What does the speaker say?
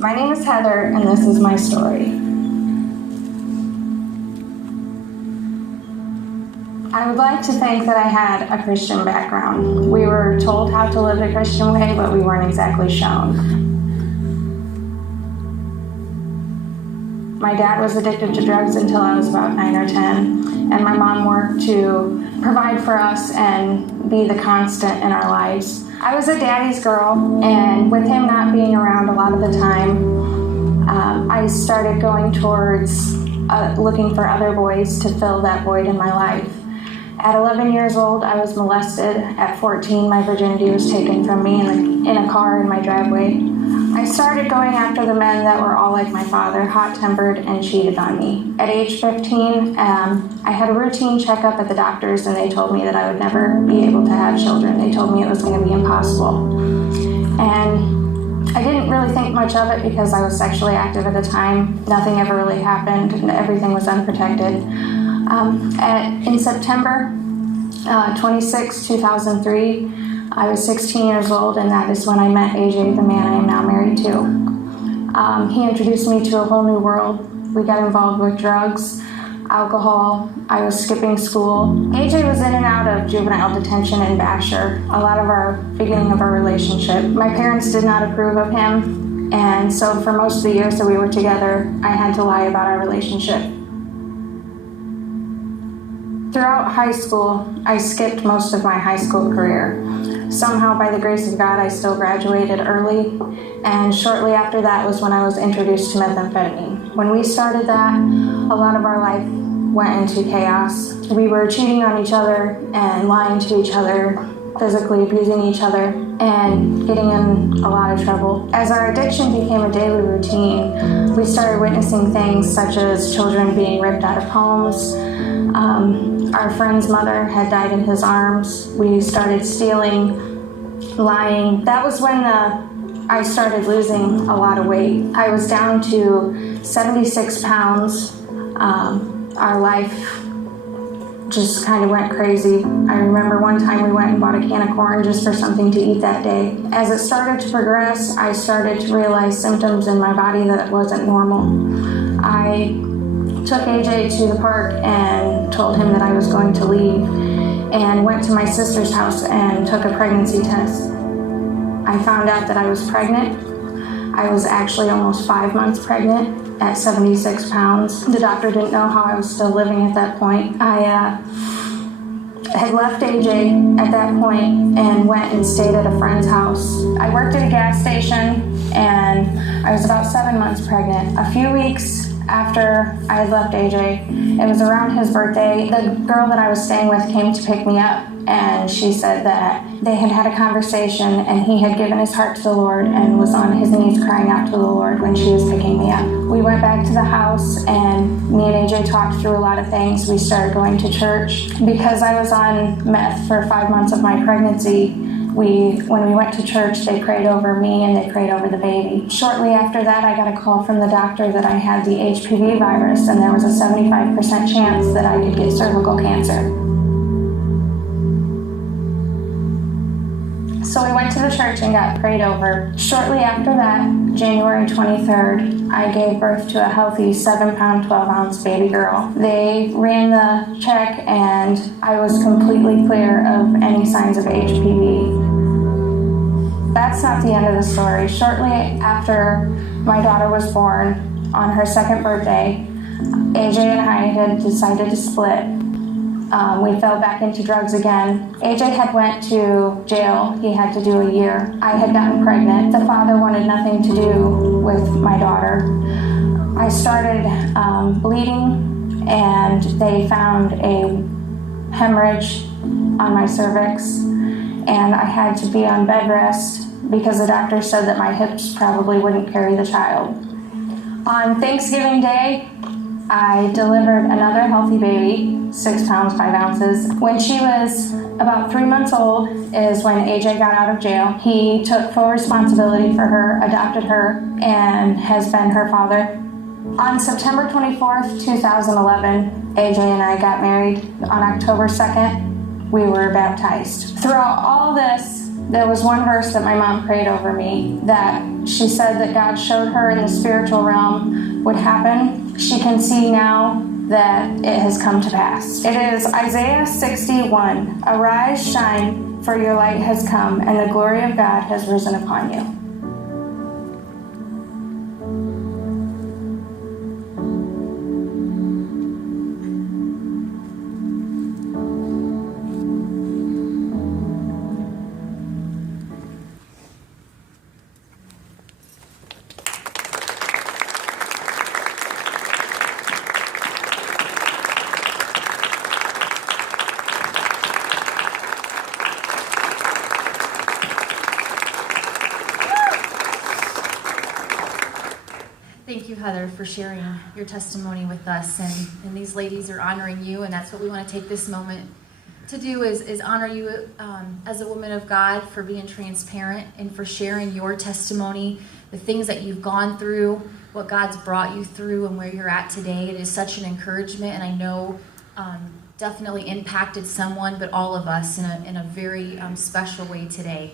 My name is Heather, and this is my story. I would like to think that I had a Christian background. We were told how to live the Christian way, but we weren't exactly shown. My dad was addicted to drugs until I was about 9 or 10, and my mom worked to provide for us and be the constant in our lives. I was a daddy's girl, and with him not being around a lot of the time, I started going towards looking for other boys to fill that void in my life. At 11 years old, I was molested. At 14, my virginity was taken from me in a car in my driveway. I started going after the men that were all like my father, hot-tempered and cheated on me. At age 15, I had a routine checkup at the doctor's, and they told me that I would never be able to have children. They told me it was going to be impossible. And I didn't really think much of it because I was sexually active at the time. Nothing ever really happened, and everything was unprotected. In September 26, 2003, I was 16 years old, and that is when I met AJ, the man I am now married to. He introduced me to a whole new world. We got involved with drugs, alcohol. I was skipping school. AJ was in and out of juvenile detention in Basher, a lot of our beginning of our relationship. My parents did not approve of him, and so for most of the years that we were together, I had to lie about our relationship. Throughout high school, I skipped most of my high school career. Somehow, by the grace of God, I still graduated early, and shortly after that was when I was introduced to methamphetamine. When we started that, a lot of our life went into chaos. We were cheating on each other and lying to each other, physically abusing each other, and getting in a lot of trouble. As our addiction became a daily routine, we started witnessing things such as children being ripped out of homes. Our friend's mother had died in his arms. We started stealing, lying. That was when I started losing a lot of weight. I was down to 76 pounds. Our life just kind of went crazy. I remember one time we went and bought a can of corn just for something to eat that day. As it started to progress, I started to realize symptoms in my body that it wasn't normal. I took AJ to the park and told him that I was going to leave, and went to my sister's house and took a pregnancy test. I found out that I was pregnant. I was actually almost 5 months pregnant at 76 pounds. The doctor didn't know how I was still living at that point. I had left AJ at that point and went and stayed at a friend's house. I worked at a gas station, and I was about 7 months pregnant. A few weeks after I had left AJ, it was around his birthday. The girl that I was staying with came to pick me up, and she said that they had had a conversation, and he had given his heart to the Lord and was on his knees crying out to the Lord when she was picking me up. We went back to the house, and me and AJ talked through a lot of things. We started going to church. Because I was on meth for 5 months of my pregnancy, when we went to church, they prayed over me and they prayed over the baby. Shortly after that, I got a call from the doctor that I had the HPV virus, and there was a 75% chance that I could get cervical cancer. So we went to the church and got prayed over. Shortly after that, January 23rd, I gave birth to a healthy 7-pound, 12-ounce baby girl. They ran the check, and I was completely clear of any signs of HPV. That's not the end of the story. Shortly after my daughter was born, on her second birthday, AJ and I had decided to split. We fell back into drugs again. AJ had went to jail. He had to do a year. I had gotten pregnant. The father wanted nothing to do with my daughter. I started bleeding, and they found a hemorrhage on my cervix, and I had to be on bed rest because the doctor said that my hips probably wouldn't carry the child. On Thanksgiving Day, I delivered another healthy baby, 6 pounds, 5 ounces. When she was about 3 months old is when AJ got out of jail. He took full responsibility for her, adopted her, and has been her father. On September 24th, 2011, AJ and I got married. On October 2nd, we were baptized. Throughout all this, There was one verse that my mom prayed over me that she said that God showed her in the spiritual realm would happen. She can see now that it has come to pass. It is Isaiah 61. Arise, shine, for your light has come, and the glory of God has risen upon you. Thank you, Heather, for sharing your testimony with us. And these ladies are honoring you, and that's what we want to take this moment to do is honor you as a woman of God for being transparent and for sharing your testimony, the things that you've gone through, what God's brought you through, and where you're at today. It is such an encouragement, and I know definitely impacted someone, but all of us in a very special way today.